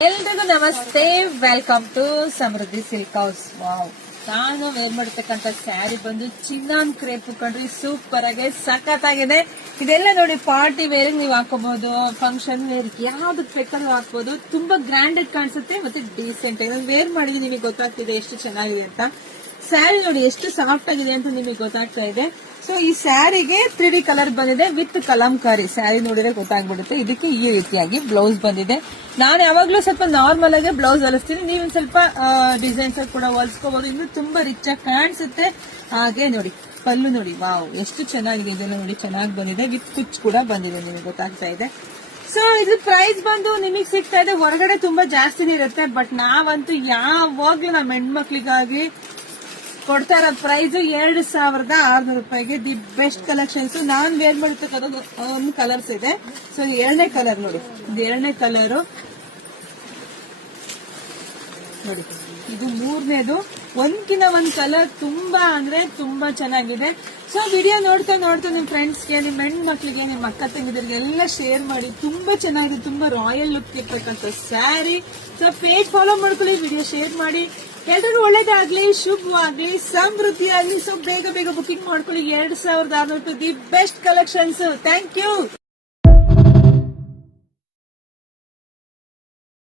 ಎಲ್ರಿಗೂ ನಮಸ್ತೆ, welcome to Samruddhi silk house. Wow, ನಾನು ವೇರ್ ಮಾಡತಕ್ಕಂತ ಸ್ಯಾರಿ ಬಂದು ಚಿನ್ನಾನ್ ಕ್ರೇಪ್ ಕಂಡ್ರಿ, ಸೂಪರ್ ಆಗಿ ಸಖತ್ತಾಗಿದೆ. ಇದೆಲ್ಲ ನೋಡಿ ಪಾರ್ಟಿ ವೇರ್ ನೀವು ಹಾಕೋಬಹುದು, ಫಂಕ್ಷನ್ ವೇರ್ ಯಾವ್ದಕ್ ಬೇಕಾದ್ರೂ ಹಾಕೋಬಹುದು. ತುಂಬಾ ಗ್ರ್ಯಾಂಡ್ ಕಾಣಿಸುತ್ತೆ ಮತ್ತೆ ಡೀಸೆಂಟ್ ಆಗಿ ವೇರ್ ಮಾಡಿದ್ರೆ ನಿಮಗೆ ಗೊತ್ತಾಗ್ತಿದೆ ಎಷ್ಟು ಚೆನ್ನಾಗಿದೆ ಅಂತ. ಸ್ಯಾರಿ ನೋಡಿ ಎಷ್ಟು ಸಾಫ್ಟ್ ಆಗಿದೆ ಅಂತ ನಿಮಗೆ ಗೊತ್ತಾಗ್ತಾ ಇದೆ. ಸೊ ಈ ಸ್ಯಾರಿಗೆ 3D ಕಲರ್ ಬಂದಿದೆ ವಿತ್ ಕಲಂಕಾರಿ. ಸ್ಯಾರಿ ನೋಡಿದ್ರೆ ಗೊತ್ತಾಗ್ಬಿಡುತ್ತೆ. ಇದಕ್ಕೆ ಈ ರೀತಿಯಾಗಿ ಬ್ಲೌಸ್ ಬಂದಿದೆ. ನಾನು ಯಾವಾಗ್ಲೂ ಸ್ವಲ್ಪ ನಾರ್ಮಲ್ ಆಗಿ ಬ್ಲೌಸ್ ಹೊಲಿಸ್ತೀನಿ, ನೀವು ಸ್ವಲ್ಪ ಡಿಸೈನ್ಸ್ ಕೂಡ ಹೊಲಿಸ್ಕೋಬಹುದು. ಇನ್ನು ತುಂಬಾ ರಿಚ್ ಆಗಿ ಕಾಣಿಸುತ್ತೆ. ಹಾಗೆ ನೋಡಿ ಪಲ್ಲು ನೋಡಿ, ವಾವ್ ಎಷ್ಟು ಚೆನ್ನಾಗಿದೆ. ಇದೆಲ್ಲ ನೋಡಿ ಚೆನ್ನಾಗಿ ಬಂದಿದೆ, ವಿತ್ ಕುಚ್ ಕೂಡ ಬಂದಿದೆ, ನಿಮಗೆ ಗೊತ್ತಾಗ್ತಾ ಇದೆ. ಸೊ ಇದು ಪ್ರೈಸ್ ಬಂದು ನಿಮಗೆ ಸಿಗ್ತಾ ಇದೆ, ಹೊರಗಡೆ ತುಂಬಾ ಜಾಸ್ತಿನೇ ಇರುತ್ತೆ. ಬಟ್ ನಾವಂತೂ ಯಾವಾಗ್ಲೂ ನಮ್ಮ ಹೆಣ್ಮಕ್ಳಿಗಾಗಿ ಕೊಡ್ತಾ ಇರೋ ಪ್ರೈಸ್ 2600 ರೂಪಾಯಿಗೆ. The best collections. ನಾನ್ ವೇರ್ ಮಾಡತಕ್ಕಂಥ ಒಂದು ಕಲರ್ಸ್ ಇದೆ. ಸೊ ಎರಡನೇ ಕಲರ್ ನೋಡಿ, ಇದು ಎರಡನೇ ಕಲರ್ ನೋಡಿ, ಇದು ಮೂರನೇದು. ಒಂದ್ಕಿಂತ ಒಂದ್ ಕಲರ್ ತುಂಬಾ ಅಂದ್ರೆ ತುಂಬಾ ಚೆನ್ನಾಗಿದೆ. ಸೊ ವಿಡಿಯೋ ನೋಡ್ತಾ ನೋಡ್ತಾ ನಿಮ್ ಫ್ರೆಂಡ್ಸ್ಗೆ, ನಿಮ್ ಹೆಣ್ಮಕ್ಳಿಗೆ, ನಿಮ್ ಅಕ್ಕ ತಂಗಿದರಿಗೆ ಎಲ್ಲ ಶೇರ್ ಮಾಡಿ. ತುಂಬಾ ಚೆನ್ನಾಗಿದೆ, ತುಂಬಾ ರಾಯಲ್ ಲುಕ್ ಇರ್ತಕ್ಕಂಥ ಸ್ಯಾರಿ. ಸೊ ಪೇಜ್ ಫಾಲೋ ಮಾಡ್ಕೊಳ್ಳಿ, ವಿಡಿಯೋ ಶೇರ್ ಮಾಡಿ. ಎಲ್ರಿಗೂ ಒಳ್ಳೇದಾಗ್ಲಿ, ಶುಭವಾಗ್ಲಿ, ಸಮೃದ್ಧಿ ಆಗ್ಲಿ. ಸೊ ಬೇಗ ಬೇಗ ಬುಕಿಂಗ್ ಮಾಡ್ಕೊಳ್ಳಿ. 2600 the best collections. Thank you.